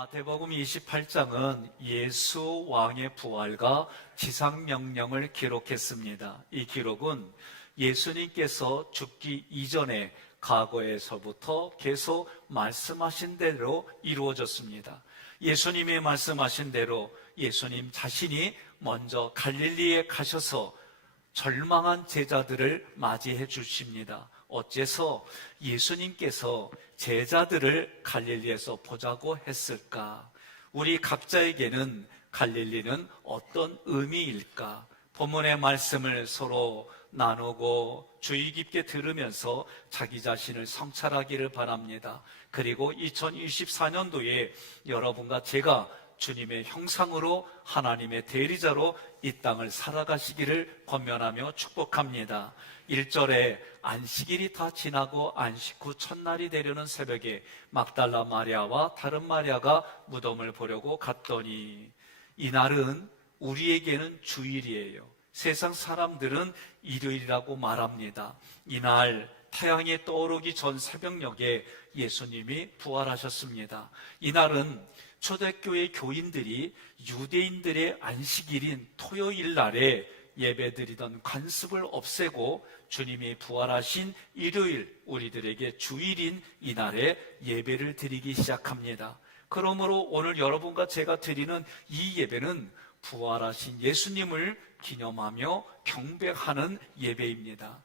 마태복음 28장은 예수 왕의 부활과 지상명령을 기록했습니다. 이 기록은 예수님께서 죽기 이전에 과거에서부터 계속 말씀하신 대로 이루어졌습니다. 예수님이 말씀하신 대로 예수님 자신이 먼저 갈릴리에 가셔서 절망한 제자들을 맞이해 주십니다. 어째서 예수님께서 제자들을 갈릴리에서 보자고 했을까? 우리 각자에게는 갈릴리는 어떤 의미일까? 본문의 말씀을 서로 나누고 주의 깊게 들으면서 자기 자신을 성찰하기를 바랍니다. 그리고 2024년도에 여러분과 제가 주님의 형상으로 하나님의 대리자로 이 땅을 살아가시기를 권면하며 축복합니다. 1절에 안식일이 다 지나고 안식 후 첫날이 되려는 새벽에 막달라 마리아와 다른 마리아가 무덤을 보려고 갔더니, 이날은 우리에게는 주일이에요. 세상 사람들은 일요일이라고 말합니다. 이날 태양이 떠오르기 전 새벽녘에 예수님이 부활하셨습니다. 이날은 초대교회 교인들이 유대인들의 안식일인 토요일 날에 예배드리던 관습을 없애고 주님이 부활하신 일요일, 우리들에게 주일인 이날에 예배를 드리기 시작합니다. 그러므로 오늘 여러분과 제가 드리는 이 예배는 부활하신 예수님을 기념하며 경배하는 예배입니다.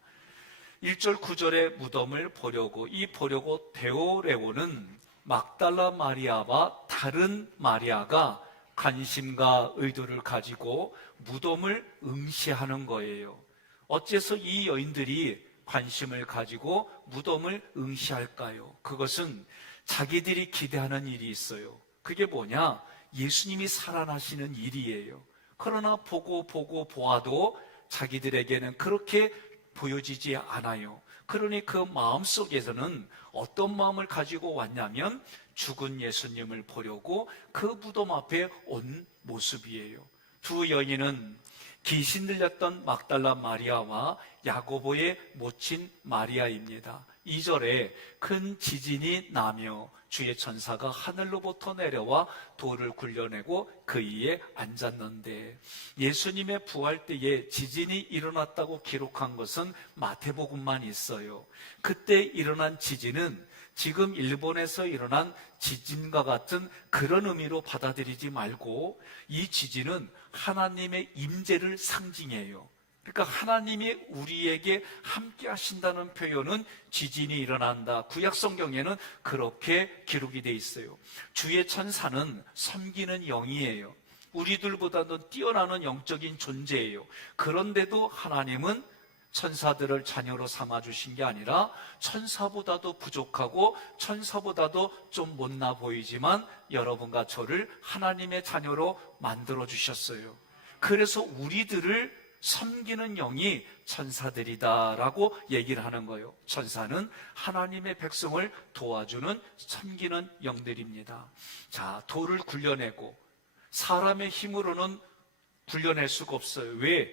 1절 9절의 무덤을 보려고, 이 보려고 데오레오는 막달라 마리아와 다른 마리아가 관심과 의도를 가지고 무덤을 응시하는 거예요. 어째서 이 여인들이 관심을 가지고 무덤을 응시할까요? 그것은 자기들이 기대하는 일이 있어요. 그게 뭐냐? 예수님이 살아나시는 일이에요. 그러나 보고 보아도 자기들에게는 그렇게 보여지지 않아요. 그러니 그 마음속에서는 어떤 마음을 가지고 왔냐면 죽은 예수님을 보려고 그 무덤 앞에 온 모습이에요. 두 여인은 귀신 들렸던 막달라 마리아와 야고보의 모친 마리아입니다. 2절에 큰 지진이 나며 주의 천사가 하늘로부터 내려와 돌을 굴려내고 그 위에 앉았는데, 예수님의 부활 때에 지진이 일어났다고 기록한 것은 마태복음만 있어요. 그때 일어난 지진은 지금 일본에서 일어난 지진과 같은 그런 의미로 받아들이지 말고, 이 지진은 하나님의 임재를 상징해요. 그러니까 하나님이 우리에게 함께 하신다는 표현은 지진이 일어난다. 구약 성경에는 그렇게 기록이 돼 있어요. 주의 천사는 섬기는 영이에요. 우리들보다도 뛰어나는 영적인 존재예요. 그런데도 하나님은 천사들을 자녀로 삼아주신 게 아니라 천사보다도 부족하고 천사보다도 좀 못나 보이지만 여러분과 저를 하나님의 자녀로 만들어주셨어요. 그래서 우리들을 섬기는 영이 천사들이다라고 얘기를 하는 거예요. 천사는 하나님의 백성을 도와주는 섬기는 영들입니다. 자, 돌을 굴려내고, 사람의 힘으로는 굴려낼 수가 없어요. 왜?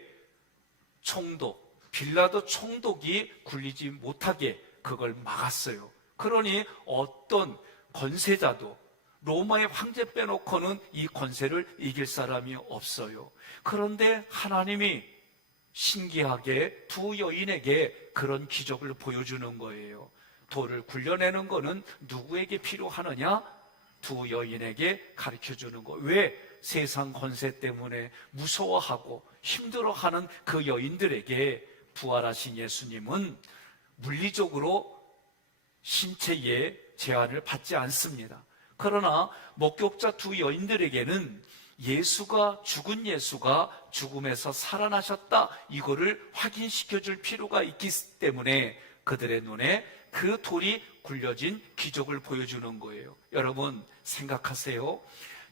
총독, 빌라도 총독이 굴리지 못하게 그걸 막았어요. 그러니 어떤 권세자도, 로마의 황제 빼놓고는 이 권세를 이길 사람이 없어요. 그런데 하나님이 신기하게 두 여인에게 그런 기적을 보여주는 거예요. 돌을 굴려내는 거는 누구에게 필요하느냐? 두 여인에게 가르쳐주는 거. 왜? 세상 권세 때문에 무서워하고 힘들어하는 그 여인들에게 부활하신 예수님은 물리적으로 신체의 제한을 받지 않습니다. 그러나 목격자 두 여인들에게는 죽은 예수가 죽음에서 살아나셨다, 이거를 확인시켜줄 필요가 있기 때문에 그들의 눈에 그 돌이 굴려진 기적을 보여주는 거예요. 여러분 생각하세요.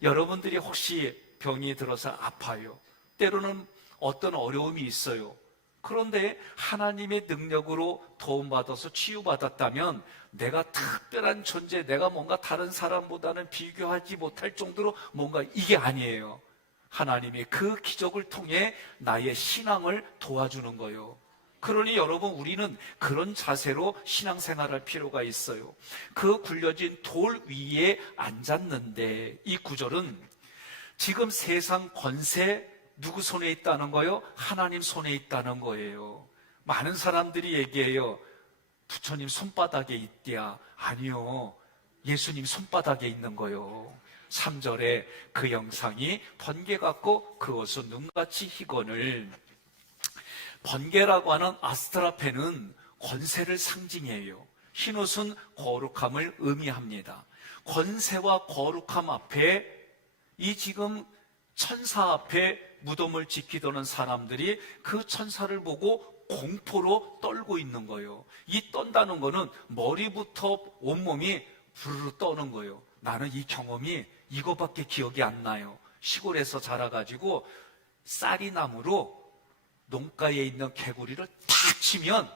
여러분들이 혹시 병이 들어서 아파요. 때로는 어떤 어려움이 있어요. 그런데 하나님의 능력으로 도움받아서 치유받았다면 내가 특별한 존재, 내가 뭔가 다른 사람보다는 비교하지 못할 정도로 뭔가 이게 아니에요. 하나님이 그 기적을 통해 나의 신앙을 도와주는 거예요. 그러니 여러분, 우리는 그런 자세로 신앙생활할 필요가 있어요. 그 굴려진 돌 위에 앉았는데, 이 구절은 지금 세상 권세 누구 손에 있다는 거예요? 하나님 손에 있다는 거예요. 많은 사람들이 얘기해요. 부처님 손바닥에 있대야. 아니요, 예수님 손바닥에 있는 거예요. 3절에 그 영상이 번개 같고 그 옷은 눈같이 희건을, 번개라고 하는 아스트라페는 권세를 상징해요. 흰옷은 거룩함을 의미합니다. 권세와 거룩함 앞에, 이 지금 천사 앞에 무덤을 지키던 사람들이 그 천사를 보고 공포로 떨고 있는 거예요. 이 떤다는 거는 머리부터 온몸이 부르르 떠는 거예요. 나는 이 경험이 이거밖에 기억이 안 나요. 시골에서 자라가지고 쌀이나무로 농가에 있는 개구리를 탁 치면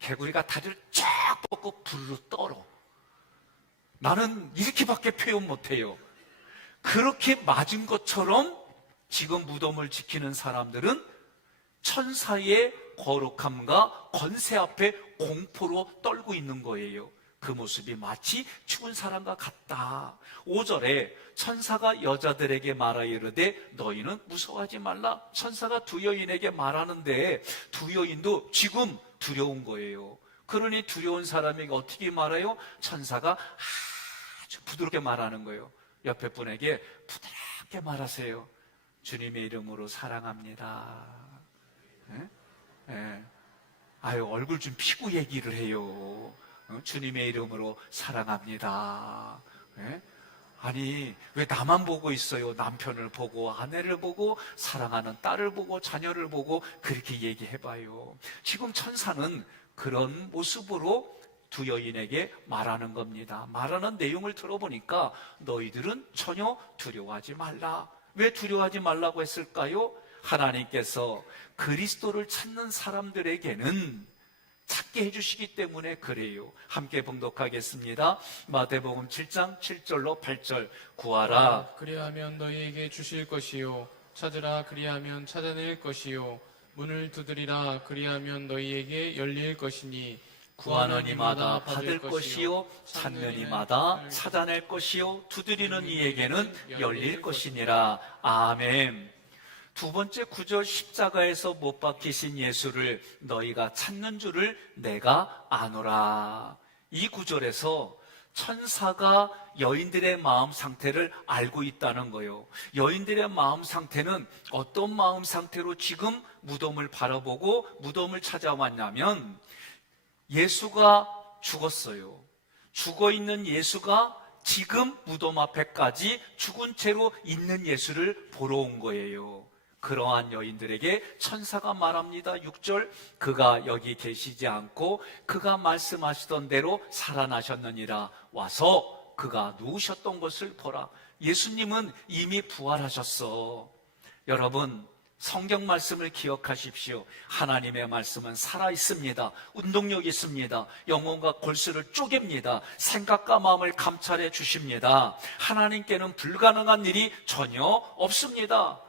개구리가 다리를 쫙 뻗고 부르르 떨어. 나는 이렇게밖에 표현 못해요. 그렇게 맞은 것처럼 지금 무덤을 지키는 사람들은 천사의 거룩함과 권세 앞에 공포로 떨고 있는 거예요. 그 모습이 마치 죽은 사람과 같다. 5절에 천사가 여자들에게 말하여 이르되 너희는 무서워하지 말라. 천사가 두 여인에게 말하는데 두 여인도 지금 두려운 거예요. 그러니 두려운 사람에게 어떻게 말해요? 천사가 아주 부드럽게 말하는 거예요. 옆에 분에게 부드럽게 말하세요. 주님의 이름으로 사랑합니다. 네? 네. 아유, 얼굴 좀 피고 얘기를 해요. 주님의 이름으로 사랑합니다. 네? 아니, 왜 나만 보고 있어요? 남편을 보고, 아내를 보고, 사랑하는 딸을 보고, 자녀를 보고, 그렇게 얘기해봐요. 지금 천사는 그런 모습으로 두 여인에게 말하는 겁니다. 말하는 내용을 들어보니까 너희들은 전혀 두려워하지 말라. 왜 두려워하지 말라고 했을까요? 하나님께서 그리스도를 찾는 사람들에게는 찾게 해주시기 때문에 그래요. 함께 봉독하겠습니다. 마태복음 7장 7절로 8절. 구하라, 그리하면 너희에게 주실 것이요, 찾으라, 그리하면 찾아낼 것이요, 문을 두드리라, 그리하면 너희에게 열릴 것이니, 구하는 이마다 받을 것이요, 찾는 이마다 찾아낼 것이요, 두드리는 이에게는 열릴 것이니라. 아멘. 두 번째 구절, 십자가에서 못 박히신 예수를 너희가 찾는 줄을 내가 아노라. 이 구절에서 천사가 여인들의 마음 상태를 알고 있다는 거예요. 여인들의 마음 상태는 어떤 마음 상태로 지금 무덤을 바라보고 무덤을 찾아왔냐면, 예수가 죽었어요. 죽어 있는 예수가 지금 무덤 앞에까지 죽은 채로 있는 예수를 보러 온 거예요. 그러한 여인들에게 천사가 말합니다. 6절, 그가 여기 계시지 않고 그가 말씀하시던 대로 살아나셨느니라. 와서 그가 누우셨던 것을 보라. 예수님은 이미 부활하셨어. 여러분, 성경 말씀을 기억하십시오. 하나님의 말씀은 살아있습니다. 운동력이 있습니다. 영혼과 골수를 쪼갭니다. 생각과 마음을 감찰해 주십니다. 하나님께는 불가능한 일이 전혀 없습니다.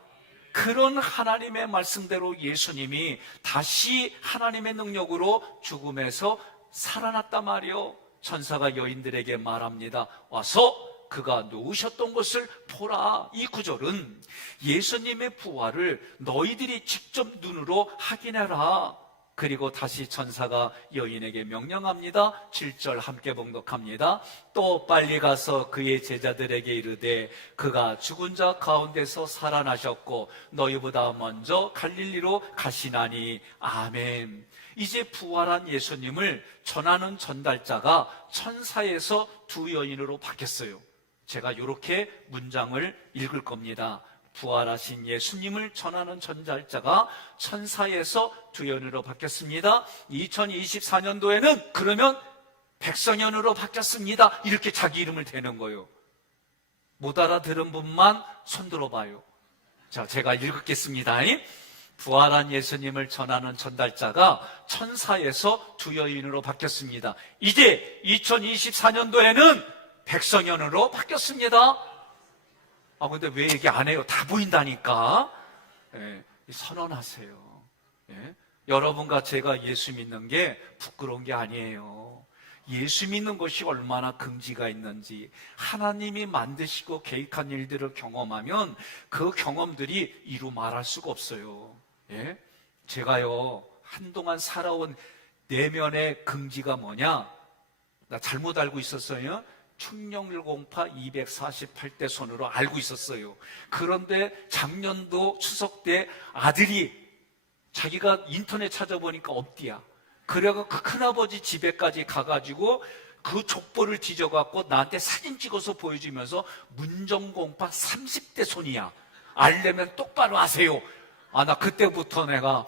그런 하나님의 말씀대로 예수님이 다시 하나님의 능력으로 죽음에서 살아났단 말이요. 천사가 여인들에게 말합니다. 와서 그가 누우셨던 것을 보라. 이 구절은 예수님의 부활을 너희들이 직접 눈으로 확인해라. 그리고 다시 천사가 여인에게 명령합니다. 7절 함께 봉독합니다. 또 빨리 가서 그의 제자들에게 이르되 그가 죽은 자 가운데서 살아나셨고 너희보다 먼저 갈릴리로 가시나니. 아멘. 이제 부활한 예수님을 전하는 전달자가 천사에서 두 여인으로 바뀌었어요. 제가 이렇게 문장을 읽을 겁니다. 부활하신 예수님을 전하는 전달자가 천사에서 두 여인으로 바뀌었습니다. 2024년도에는 그러면 백성연으로 바뀌었습니다. 이렇게 자기 이름을 대는 거예요. 못 알아들은 분만 손 들어봐요. 자, 제가 읽겠습니다. 부활한 예수님을 전하는 전달자가 천사에서 두 여인으로 바뀌었습니다. 이제 2024년도에는 백성연으로 바뀌었습니다. 근데 왜 얘기 안 해요? 다 보인다니까. 예, 선언하세요. 예, 여러분과 제가 예수 믿는 게 부끄러운 게 아니에요. 예수 믿는 것이 얼마나 긍지가 있는지, 하나님이 만드시고 계획한 일들을 경험하면 그 경험들이 이루 말할 수가 없어요. 예? 제가요, 한동안 살아온 내면의 긍지가 뭐냐? 나 잘못 알고 있었어요. 충령일공파 248대 손으로 알고 있었어요. 그런데 작년도 추석 때 아들이 자기가 인터넷 찾아보니까 없디야. 그래가 그 큰아버지 집에까지 가가지고 그 족보를 뒤져갖고 나한테 사진 찍어서 보여주면서 문정공파 30대 손이야. 알려면 똑바로 하세요. 나 그때부터 내가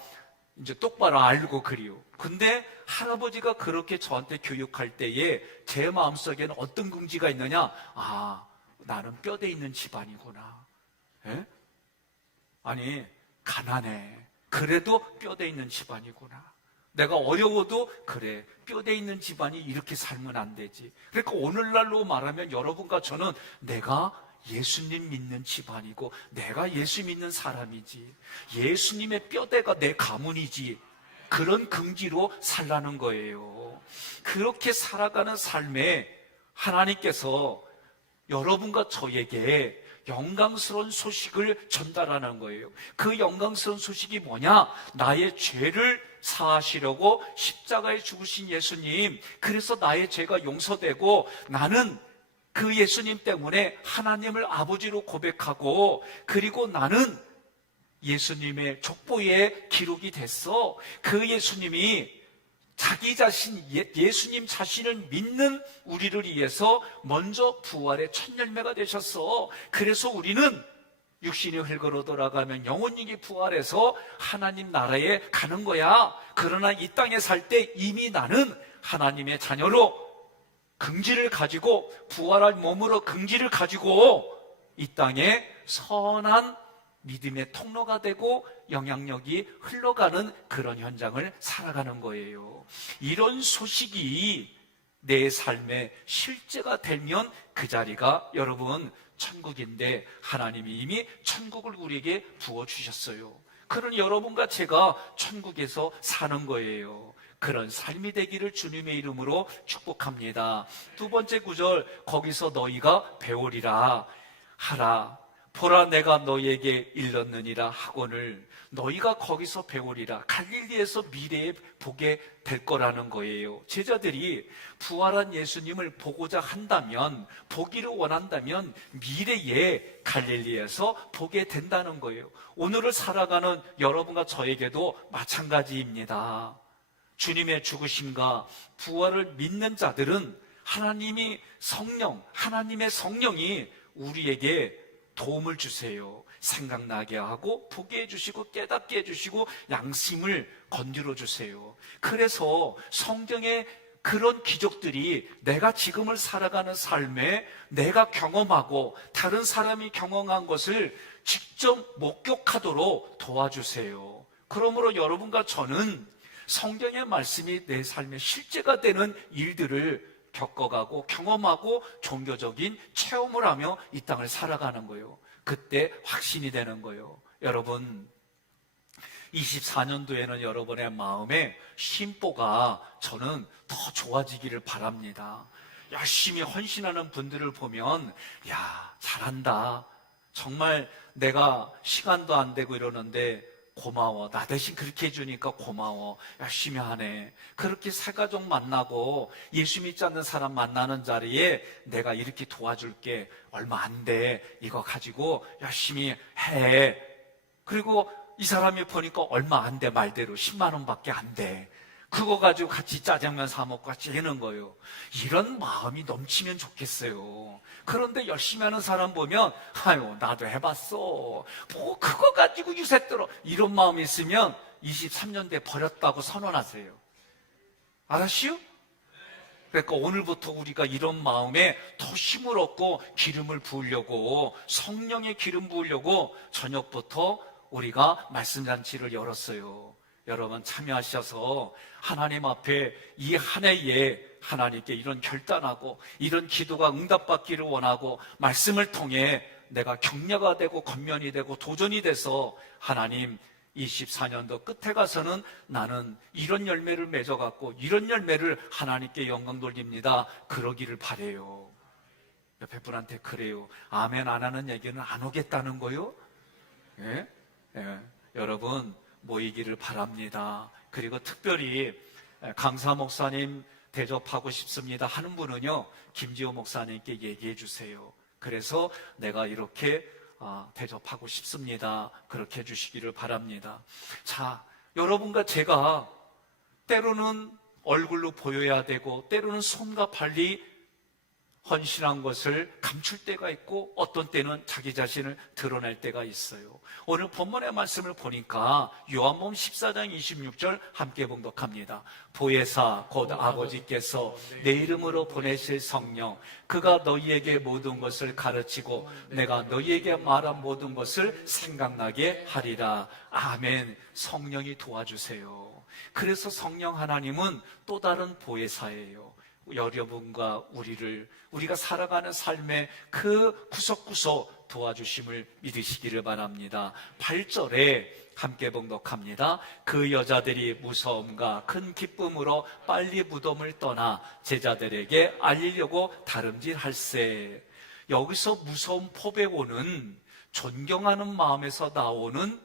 이제 똑바로 알고 그리요. 근데 할아버지가 그렇게 저한테 교육할 때에 제 마음속에는 어떤 긍지가 있느냐? 나는 뼈대 있는 집안이구나. 예? 아니, 가난해. 그래도 뼈대 있는 집안이구나. 내가 어려워도 그래, 뼈대 있는 집안이 이렇게 살면 안 되지. 그러니까 오늘날로 말하면 여러분과 저는 내가 예수님 믿는 집안이고 내가 예수 믿는 사람이지, 예수님의 뼈대가 내 가문이지, 그런 긍지로 살라는 거예요. 그렇게 살아가는 삶에 하나님께서 여러분과 저에게 영광스러운 소식을 전달하는 거예요. 그 영광스러운 소식이 뭐냐? 나의 죄를 사하시려고 십자가에 죽으신 예수님, 그래서 나의 죄가 용서되고 나는 그 예수님 때문에 하나님을 아버지로 고백하고, 그리고 나는 예수님의 족보에 기록이 됐어. 그 예수님이 자기 자신, 예수님 자신을 믿는 우리를 위해서 먼저 부활의 첫 열매가 되셨어. 그래서 우리는 육신이 흙으로 돌아가면 영혼이 부활해서 하나님 나라에 가는 거야. 그러나 이 땅에 살 때 이미 나는 하나님의 자녀로 긍지를 가지고, 부활할 몸으로 긍지를 가지고 이 땅에 선한 믿음의 통로가 되고 영향력이 흘러가는 그런 현장을 살아가는 거예요. 이런 소식이 내 삶의 실제가 되면 그 자리가 여러분 천국인데, 하나님이 이미 천국을 우리에게 부어주셨어요. 그런 여러분과 제가 천국에서 사는 거예요. 그런 삶이 되기를 주님의 이름으로 축복합니다. 두 번째 구절, 거기서 너희가 배우리라 하라. 보라, 내가 너희에게 일렀느니라 학원을. 너희가 거기서 배우리라. 갈릴리에서 미래에 보게 될 거라는 거예요. 제자들이 부활한 예수님을 보고자 한다면, 보기를 원한다면 미래에 갈릴리에서 보게 된다는 거예요. 오늘을 살아가는 여러분과 저에게도 마찬가지입니다. 주님의 죽으심과 부활을 믿는 자들은 하나님의 성령이 우리에게 도움을 주세요. 생각나게 하고 보게 해주시고 깨닫게 해주시고 양심을 건드려 주세요. 그래서 성경의 그런 기적들이 내가 지금을 살아가는 삶에 내가 경험하고 다른 사람이 경험한 것을 직접 목격하도록 도와주세요. 그러므로 여러분과 저는 성경의 말씀이 내 삶의 실제가 되는 일들을 겪어가고 경험하고 종교적인 체험을 하며 이 땅을 살아가는 거예요. 그때 확신이 되는 거예요. 여러분, 24년도에는 여러분의 마음에 심보가 저는 더 좋아지기를 바랍니다. 열심히 헌신하는 분들을 보면, 야, 잘한다. 정말 내가 시간도 안 되고 이러는데 고마워. 나 대신 그렇게 해주니까 고마워. 열심히 하네. 그렇게 새 가족 만나고 예수 믿지 않는 사람 만나는 자리에 내가 이렇게 도와줄게. 얼마 안 돼. 이거 가지고 열심히 해. 그리고 이 사람이 보니까 얼마 안 돼. 말대로 10만 원밖에 안 돼. 그거 가지고 같이 짜장면 사 먹고 같이 하는 거예요. 이런 마음이 넘치면 좋겠어요. 그런데 열심히 하는 사람 보면, 아유, 나도 해봤어. 뭐 그거 가지고 유세 떨어. 이런 마음이 있으면 23년 돼 버렸다고 선언하세요. 알았시요? 그러니까 오늘부터 우리가 이런 마음에 더 힘을 얻고 기름을 부으려고, 성령의 기름 부으려고 저녁부터 우리가 말씀잔치를 열었어요. 여러분 참여하셔서 하나님 앞에 이 한 해에 하나님께 이런 결단하고 이런 기도가 응답받기를 원하고, 말씀을 통해 내가 격려가 되고 겉면이 되고 도전이 돼서 하나님 24년도 끝에 가서는 나는 이런 열매를 맺어갖고 이런 열매를 하나님께 영광 돌립니다. 그러기를 바래요. 옆에 분한테 그래요. 아멘 안 하는 얘기는 안 오겠다는 거요? 예? 예. 여러분 모이기를 바랍니다. 그리고 특별히 강사 목사님 대접하고 싶습니다 하는 분은요, 김지호 목사님께 얘기해 주세요. 그래서 내가 이렇게 대접하고 싶습니다. 그렇게 해주시기를 바랍니다. 자, 여러분과 제가 때로는 얼굴로 보여야 되고 때로는 손과 발이 헌신한 것을 감출 때가 있고 어떤 때는 자기 자신을 드러낼 때가 있어요. 오늘 본문의 말씀을 보니까 요한복음 14장 26절 함께 봉독합니다. 보혜사 곧 아버지께서 내 이름으로 보내실 성령 그가 너희에게 모든 것을 가르치고 내가 너희에게 말한 모든 것을 생각나게 하리라. 아멘. 성령이 도와주세요. 그래서 성령 하나님은 또 다른 보혜사예요. 여러분과 우리가 살아가는 삶의 그 구석구석 도와주심을 믿으시기를 바랍니다. 8절에 함께 봉독합니다. 그 여자들이 무서움과 큰 기쁨으로 빨리 무덤을 떠나 제자들에게 알리려고 다름질할세. 여기서 무서움 포배오는 존경하는 마음에서 나오는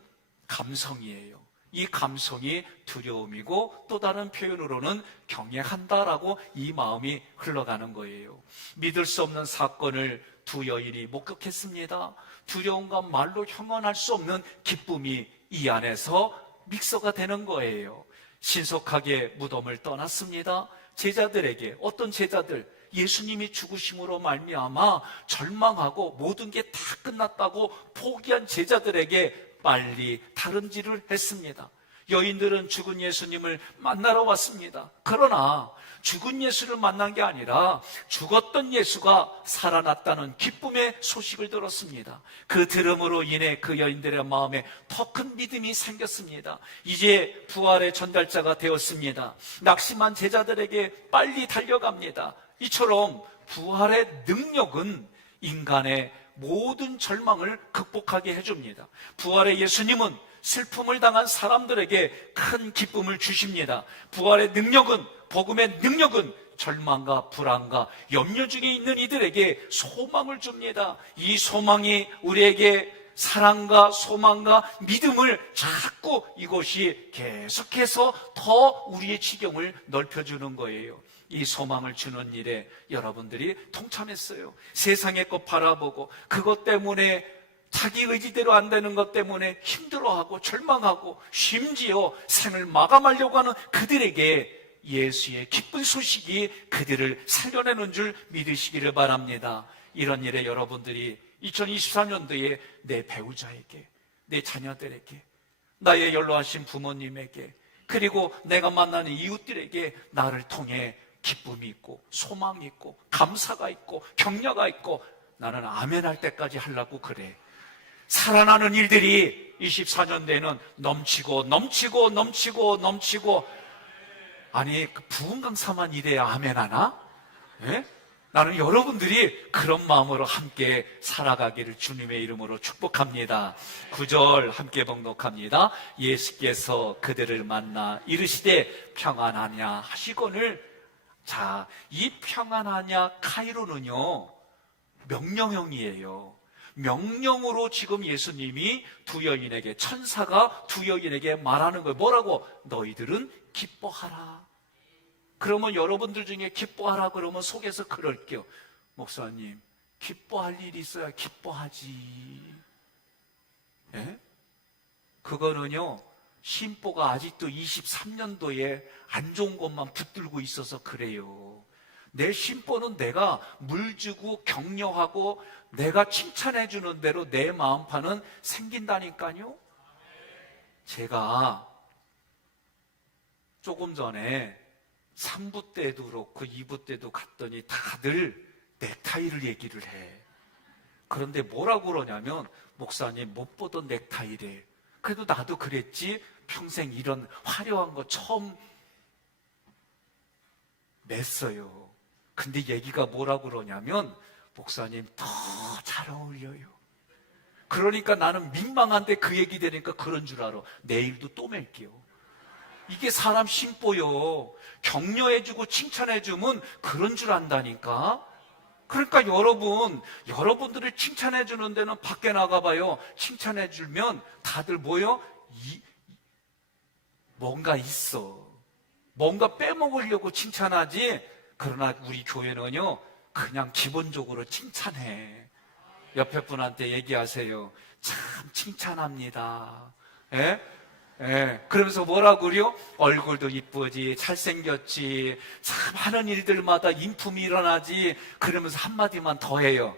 감성이에요. 이 감성이 두려움이고 또 다른 표현으로는 경외한다라고 이 마음이 흘러가는 거예요. 믿을 수 없는 사건을 두 여인이 목격했습니다. 두려움과 말로 형언할 수 없는 기쁨이 이 안에서 믹서가 되는 거예요. 신속하게 무덤을 떠났습니다. 제자들에게, 어떤 제자들, 예수님이 죽으심으로 말미암아 절망하고 모든 게 다 끝났다고 포기한 제자들에게 빨리 다름질을 했습니다. 여인들은 죽은 예수님을 만나러 왔습니다. 그러나 죽은 예수를 만난 게 아니라 죽었던 예수가 살아났다는 기쁨의 소식을 들었습니다. 그 들음으로 인해 그 여인들의 마음에 더 큰 믿음이 생겼습니다. 이제 부활의 전달자가 되었습니다. 낙심한 제자들에게 빨리 달려갑니다. 이처럼 부활의 능력은 인간의 모든 절망을 극복하게 해줍니다. 부활의 예수님은 슬픔을 당한 사람들에게 큰 기쁨을 주십니다. 부활의 능력은, 복음의 능력은 절망과 불안과 염려 중에 있는 이들에게 소망을 줍니다. 이 소망이 우리에게 사랑과 소망과 믿음을 자꾸 이것이 계속해서 더 우리의 지경을 넓혀주는 거예요. 이 소망을 주는 일에 여러분들이 동참했어요. 세상의 것 바라보고 그것 때문에 자기 의지대로 안 되는 것 때문에 힘들어하고 절망하고 심지어 생을 마감하려고 하는 그들에게 예수의 기쁜 소식이 그들을 살려내는 줄 믿으시기를 바랍니다. 이런 일에 여러분들이 2024년도에 내 배우자에게, 내 자녀들에게, 나의 연로하신 부모님에게, 그리고 내가 만나는 이웃들에게 나를 통해 기쁨이 있고 소망이 있고 감사가 있고 격려가 있고 나는 아멘 할 때까지 하려고 그래. 살아나는 일들이 24년도에는 넘치고 아니 그 부흥 강사만 이래야 아멘 하나? 예? 나는 여러분들이 그런 마음으로 함께 살아가기를 주님의 이름으로 축복합니다. 9절 함께 봉독합니다. 예수께서 그들을 만나 이르시되 평안하냐 하시거늘. 자, 이 평안하냐 카이로는요 명령형이에요. 명령으로 지금 예수님이 두 여인에게, 천사가 두 여인에게 말하는 거예요. 뭐라고? 너희들은 기뻐하라. 그러면 여러분들 중에 기뻐하라 그러면 속에서 그럴게요. 목사님, 기뻐할 일이 있어야 기뻐하지. 예? 그거는요 심보가 아직도 23년도에 안 좋은 것만 붙들고 있어서 그래요. 내 심보는 내가 물 주고 격려하고 내가 칭찬해 주는 대로 내 마음판은 생긴다니까요. 제가 조금 전에 3부 때도 그렇고 2부 때도 갔더니 다들 넥타이를 얘기를 해. 그런데 뭐라고 그러냐면 목사님 못 보던 넥타이래. 그래도 나도 그랬지. 평생 이런 화려한 거 처음 맸어요. 근데 얘기가 뭐라고 그러냐면 목사님 더 잘 어울려요. 그러니까 나는 민망한데 그 얘기 되니까 그런 줄 알아. 내일도 또 맬게요. 이게 사람 심보요. 격려해주고 칭찬해주면 그런 줄 안다니까. 그러니까 여러분들을 칭찬해주는 데는 밖에 나가봐요. 칭찬해주면 다들 뭐요? 뭔가 있어. 뭔가 빼먹으려고 칭찬하지. 그러나 우리 교회는요, 그냥 기본적으로 칭찬해. 옆에 분한테 얘기하세요. 참 칭찬합니다. 예? 예. 그러면서 뭐라고 그래요? 얼굴도 이쁘지, 잘생겼지, 참 하는 일들마다 인품이 일어나지. 그러면서 한마디만 더 해요.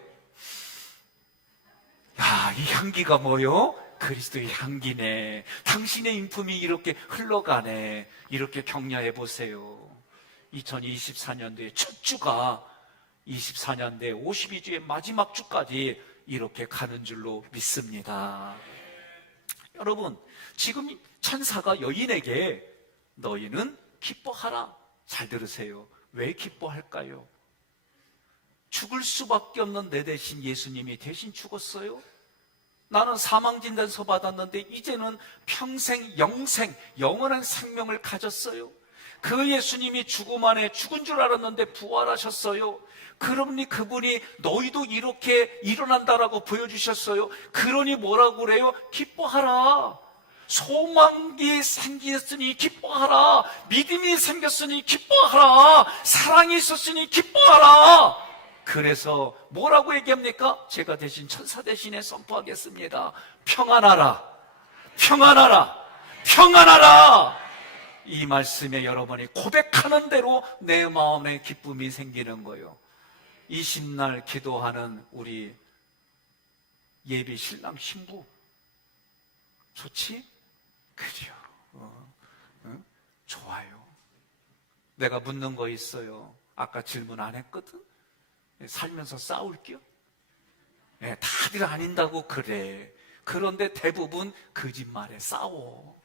야, 이 향기가 뭐요? 그리스도의 향기네. 당신의 인품이 이렇게 흘러가네. 이렇게 격려해 보세요. 2024년도의 첫 주가 24년도의 52주의 마지막 주까지 이렇게 가는 줄로 믿습니다. 여러분, 지금 천사가 여인에게 너희는 기뻐하라. 잘 들으세요. 왜 기뻐할까요? 죽을 수밖에 없는 내 대신 예수님이 대신 죽었어요. 나는 사망진단서 받았는데 이제는 평생 영생, 영원한 생명을 가졌어요. 그 예수님이 죽음 안에 죽은 줄 알았는데 부활하셨어요. 그러니 그분이 너희도 이렇게 일어난다라고 보여주셨어요. 그러니 뭐라고 그래요? 기뻐하라. 소망이 생겼으니 기뻐하라. 믿음이 생겼으니 기뻐하라. 사랑이 있었으니 기뻐하라. 그래서 뭐라고 얘기합니까? 제가 대신 천사 대신에 선포하겠습니다. 평안하라. 평안하라. 평안하라. 이 말씀에 여러분이 고백하는 대로 내 마음에 기쁨이 생기는 거예요. 20날 기도하는 우리 예비 신랑 신부 좋지? 그래요. 좋아요. 내가 묻는 거 있어요. 아까 질문 안 했거든? 살면서 싸울게요? 네, 다들 아닌다고 그래. 그런데 대부분 거짓말에 싸워.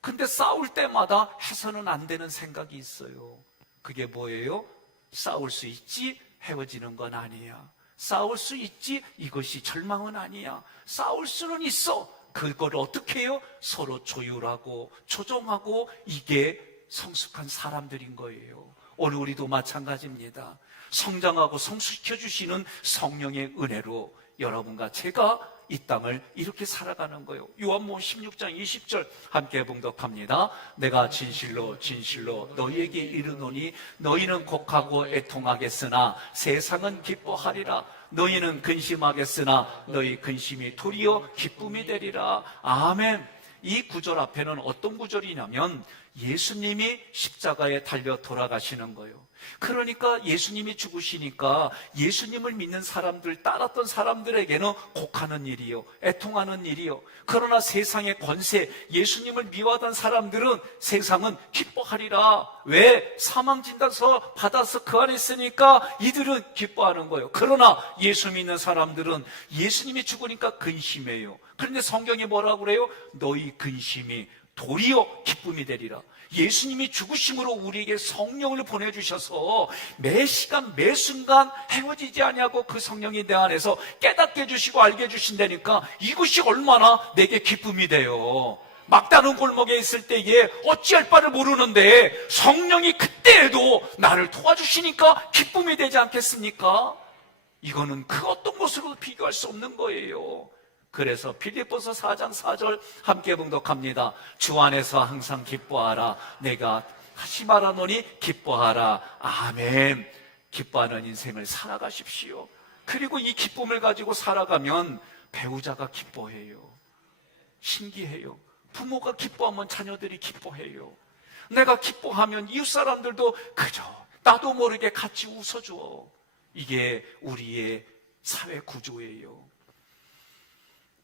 근데 싸울 때마다 해서는 안 되는 생각이 있어요. 그게 뭐예요? 싸울 수 있지, 헤어지는 건 아니야. 싸울 수 있지, 이것이 절망은 아니야. 싸울 수는 있어. 그걸 어떻게 해요? 서로 조율하고 조정하고, 이게 성숙한 사람들인 거예요. 오늘 우리도 마찬가지입니다. 성장하고 성숙시켜주시는 성령의 은혜로 여러분과 제가 이 땅을 이렇게 살아가는 거예요. 요한복음 16장 20절 함께 봉독합니다. 내가 진실로 진실로 너희에게 이르노니 너희는 곡하고 애통하겠으나 세상은 기뻐하리라. 너희는 근심하겠으나 너희 근심이 도리어 기쁨이 되리라. 아멘. 이 구절 앞에는 어떤 구절이냐면 예수님이 십자가에 달려 돌아가시는 거예요. 그러니까 예수님이 죽으시니까 예수님을 믿는 사람들, 따랐던 사람들에게는 곡하는 일이요, 애통하는 일이요. 그러나 세상의 권세, 예수님을 미워하던 사람들은 세상은 기뻐하리라. 왜? 사망진단서 받아서 그 안에 있으니까 이들은 기뻐하는 거예요. 그러나 예수 믿는 사람들은 예수님이 죽으니까 근심해요. 그런데 성경이 뭐라고 그래요? 너희 근심이 도리어 기쁨이 되리라. 예수님이 죽으심으로 우리에게 성령을 보내주셔서 매 시간 매 순간 헤어지지 아니하고 그 성령이 내 안에서 깨닫게 해주시고 알게 해주신다니까 이것이 얼마나 내게 기쁨이 돼요. 막다른 골목에 있을 때에 어찌할 바를 모르는데 성령이 그때에도 나를 도와주시니까 기쁨이 되지 않겠습니까? 이거는 그 어떤 것으로도 비교할 수 없는 거예요. 그래서 빌립보서 4장 4절 함께 봉독합니다. 주 안에서 항상 기뻐하라. 내가 다시 말하노니 기뻐하라. 아멘. 기뻐하는 인생을 살아가십시오. 그리고 이 기쁨을 가지고 살아가면 배우자가 기뻐해요. 신기해요. 부모가 기뻐하면 자녀들이 기뻐해요. 내가 기뻐하면 이웃 사람들도 그저 나도 모르게 같이 웃어줘. 이게 우리의 사회 구조예요.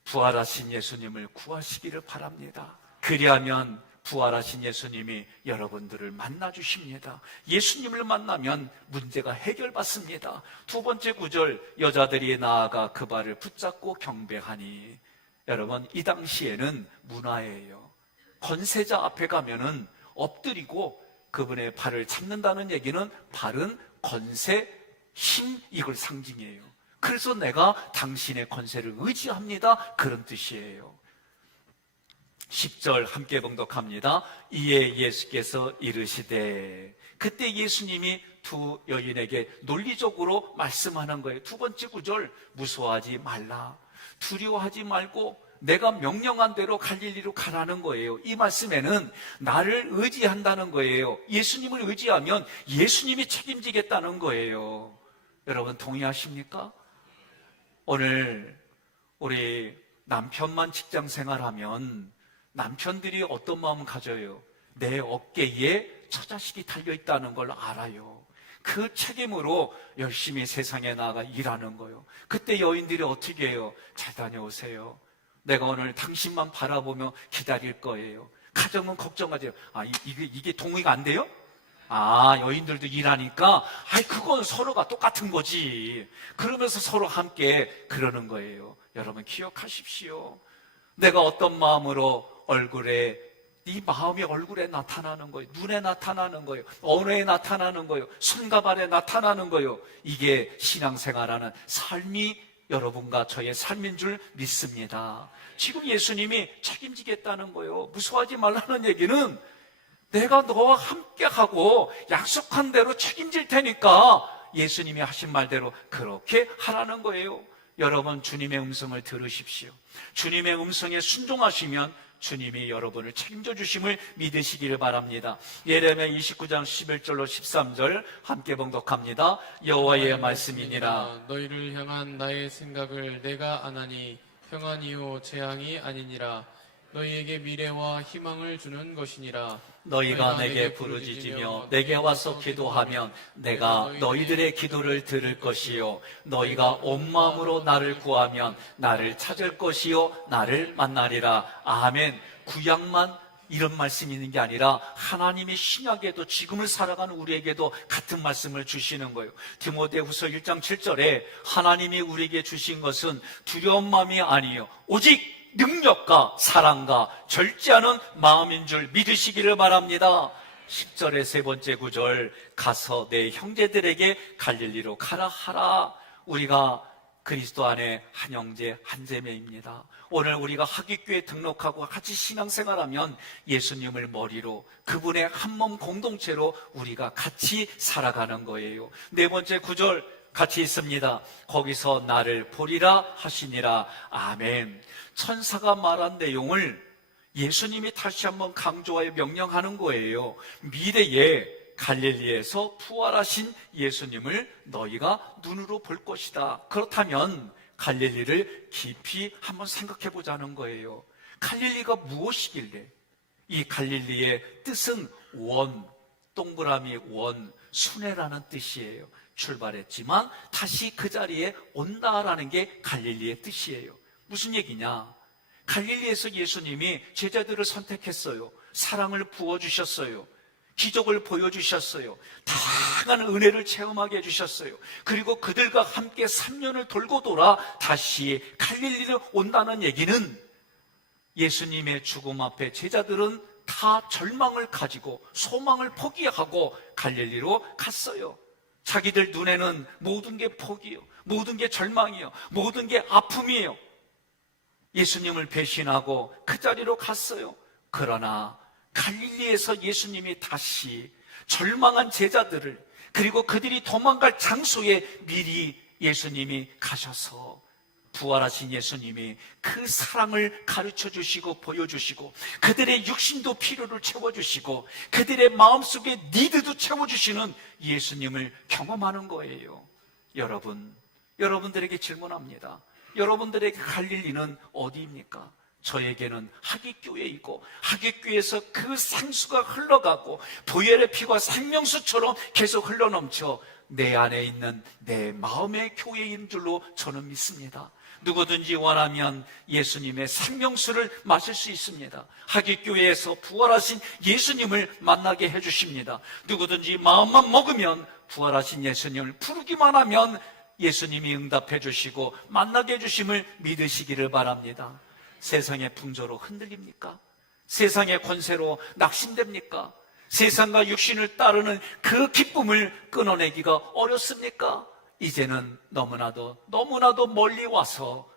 부활하신 예수님을 구하시기를 바랍니다. 그리하면 부활하신 예수님이 여러분들을 만나주십니다. 예수님을 만나면 문제가 해결받습니다. 두 번째 구절, 여자들이 나아가 그 발을 붙잡고 경배하니. 여러분, 이 당시에는 문화예요. 권세자 앞에 가면은 엎드리고 그분의 발을 잡는다는 얘기는 발은 권세, 힘, 이걸 상징해요. 그래서 내가 당신의 권세를 의지합니다. 그런 뜻이에요. 10절 함께 봉독합니다. 이에 예수께서 이르시되, 그때 예수님이 두 여인에게 논리적으로 말씀하는 거예요. 두 번째 구절, 무서워하지 말라, 두려워하지 말고 내가 명령한 대로 갈릴리로 가라는 거예요. 이 말씀에는 나를 의지한다는 거예요. 예수님을 의지하면 예수님이 책임지겠다는 거예요. 여러분 동의하십니까? 오늘 우리 남편만 직장 생활하면 남편들이 어떤 마음 가져요? 내 어깨에 처자식이 달려있다는 걸 알아요. 그 책임으로 열심히 세상에 나가 일하는 거예요. 그때 여인들이 어떻게 해요? 잘 다녀오세요. 내가 오늘 당신만 바라보며 기다릴 거예요. 가정은 걱정하지. 이게 동의가 안 돼요? 여인들도 일하니까, 그건 서로가 똑같은 거지. 그러면서 서로 함께 그러는 거예요. 여러분 기억하십시오. 내가 어떤 마음으로 이 마음이 얼굴에 나타나는 거예요. 눈에 나타나는 거예요. 언어에 나타나는 거예요. 손과 발에 나타나는 거예요. 이게 신앙생활하는 삶이 여러분과 저의 삶인 줄 믿습니다. 지금 예수님이 책임지겠다는 거예요. 무서워하지 말라는 얘기는 내가 너와 함께하고 약속한 대로 책임질 테니까 예수님이 하신 말대로 그렇게 하라는 거예요. 여러분 주님의 음성을 들으십시오. 주님의 음성에 순종하시면 주님이 여러분을 책임져 주심을 믿으시기를 바랍니다. 예레미야 29장 11절로 13절 함께 봉독합니다. 여호와의 말씀이니라. 너희를 향한 나의 생각을 내가 아나니 평안이요 재앙이 아니니라. 너희에게 미래와 희망을 주는 것이니라. 너희가 내게 부르짖으며 내게 와서 기도하면 내가 너희들의 기도를 들을 것이요 너희가 온 마음으로 나를 구하면 나를 찾을 것이요 나를 만나리라. 아멘. 구약만 이런 말씀이 있는 게 아니라 하나님의 신약에도 지금을 살아가는 우리에게도 같은 말씀을 주시는 거예요. 디모데후서 1장 7절에 하나님이 우리에게 주신 것은 두려운 마음이 아니요 오직 능력과 사랑과 절제하는 마음인 줄 믿으시기를 바랍니다. 10절의 세 번째 구절, 가서 내 형제들에게 갈릴리로 가라 하라. 우리가 그리스도 안에 한 형제 한 제매입니다. 오늘 우리가 하객교에 등록하고 같이 신앙생활하면 예수님을 머리로 그분의 한 몸 공동체로 우리가 같이 살아가는 거예요. 네 번째 구절 같이 있습니다. 거기서 나를 보리라 하시니라. 아멘. 천사가 말한 내용을 예수님이 다시 한번 강조하여 명령하는 거예요. 미래에 갈릴리에서 부활하신 예수님을 너희가 눈으로 볼 것이다. 그렇다면 갈릴리를 깊이 한번 생각해 보자는 거예요. 갈릴리가 무엇이길래? 이 갈릴리의 뜻은 원, 동그라미 원, 순회라는 뜻이에요. 출발했지만 다시 그 자리에 온다라는 게 갈릴리의 뜻이에요. 무슨 얘기냐? 갈릴리에서 예수님이 제자들을 선택했어요. 사랑을 부어주셨어요. 기적을 보여주셨어요. 다양한 은혜를 체험하게 해주셨어요. 그리고 그들과 함께 3년을 돌고 돌아 다시 갈릴리를 온다는 얘기는 예수님의 죽음 앞에 제자들은 다 절망을 가지고 소망을 포기하고 갈릴리로 갔어요. 자기들 눈에는 모든 게 포기요, 모든 게 절망이요, 모든 게 아픔이에요. 예수님을 배신하고 그 자리로 갔어요. 그러나 갈릴리에서 예수님이 다시 절망한 제자들을, 그리고 그들이 도망갈 장소에 미리 예수님이 가셔서 부활하신 예수님이 그 사랑을 가르쳐 주시고 보여주시고 그들의 육신도 필요를 채워주시고 그들의 마음속에 니드도 채워주시는 예수님을 경험하는 거예요. 여러분들에게 질문합니다. 여러분들에게 갈릴리는 어디입니까? 저에게는 하객교회이고 하객교회에서 그 생수가 흘러가고 보혈의 피가 생명수처럼 계속 흘러넘쳐 내 안에 있는 내 마음의 교회인 줄로 저는 믿습니다. 누구든지 원하면 예수님의 생명수를 마실 수 있습니다. 하객교회에서 부활하신 예수님을 만나게 해주십니다. 누구든지 마음만 먹으면 부활하신 예수님을 부르기만 하면 예수님이 응답해 주시고 만나게 해주심을 믿으시기를 바랍니다. 세상의 풍조로 흔들립니까? 세상의 권세로 낙심됩니까? 세상과 육신을 따르는 그 기쁨을 끊어내기가 어렵습니까? 이제는 너무나도 멀리 와서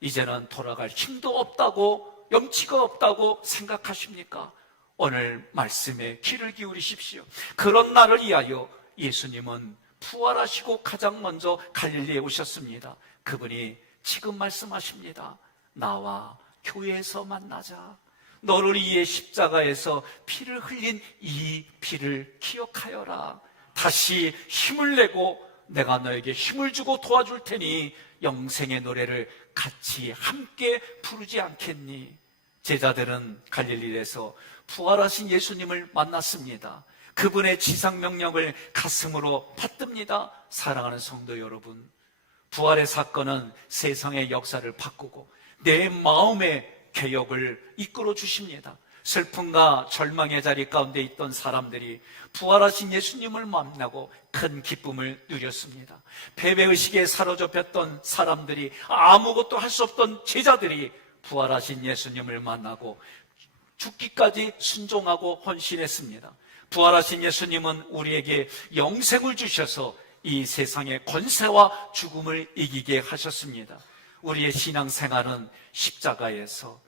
이제는 돌아갈 힘도 없다고, 염치가 없다고 생각하십니까? 오늘 말씀에 귀를 기울이십시오. 그런 나를 위하여 예수님은 부활하시고 가장 먼저 갈릴리에 오셨습니다. 그분이 지금 말씀하십니다. 나와 교회에서 만나자. 너를 위해 십자가에서 피를 흘린 이 피를 기억하여라. 다시 힘을 내고 내가 너에게 힘을 주고 도와줄 테니 영생의 노래를 같이 함께 부르지 않겠니? 제자들은 갈릴리에서 부활하신 예수님을 만났습니다. 그분의 지상명령을 가슴으로 받듭니다. 사랑하는 성도 여러분, 부활의 사건은 세상의 역사를 바꾸고 내 마음의 개혁을 이끌어 주십니다. 슬픔과 절망의 자리 가운데 있던 사람들이 부활하신 예수님을 만나고 큰 기쁨을 누렸습니다. 패배의식에 사로잡혔던 사람들이, 아무것도 할 수 없던 제자들이 부활하신 예수님을 만나고 죽기까지 순종하고 헌신했습니다. 부활하신 예수님은 우리에게 영생을 주셔서 이 세상의 권세와 죽음을 이기게 하셨습니다. 우리의 신앙생활은 십자가에서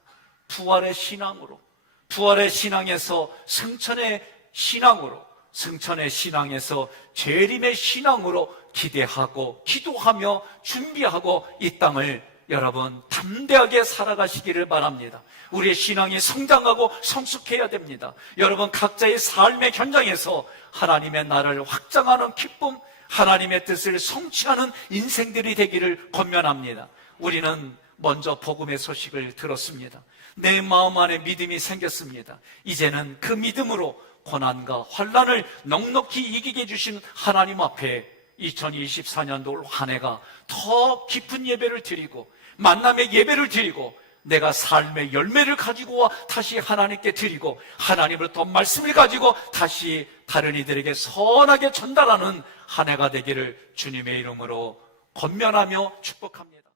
부활의 신앙으로, 부활의 신앙에서 승천의 신앙으로, 승천의 신앙에서 재림의 신앙으로 기대하고 기도하며 준비하고 이 땅을 여러분 담대하게 살아가시기를 바랍니다. 우리의 신앙이 성장하고 성숙해야 됩니다. 여러분 각자의 삶의 현장에서 하나님의 나라를 확장하는 기쁨, 하나님의 뜻을 성취하는 인생들이 되기를 권면합니다. 우리는 먼저 복음의 소식을 들었습니다. 내 마음 안에 믿음이 생겼습니다. 이제는 그 믿음으로 고난과 환난을 넉넉히 이기게 해주신 하나님 앞에 2024년도 올 한 해가 더 깊은 예배를 드리고 만남의 예배를 드리고 내가 삶의 열매를 가지고 와 다시 하나님께 드리고 하나님으로부터 말씀을 가지고 다시 다른 이들에게 선하게 전달하는 한 해가 되기를 주님의 이름으로 권면하며 축복합니다.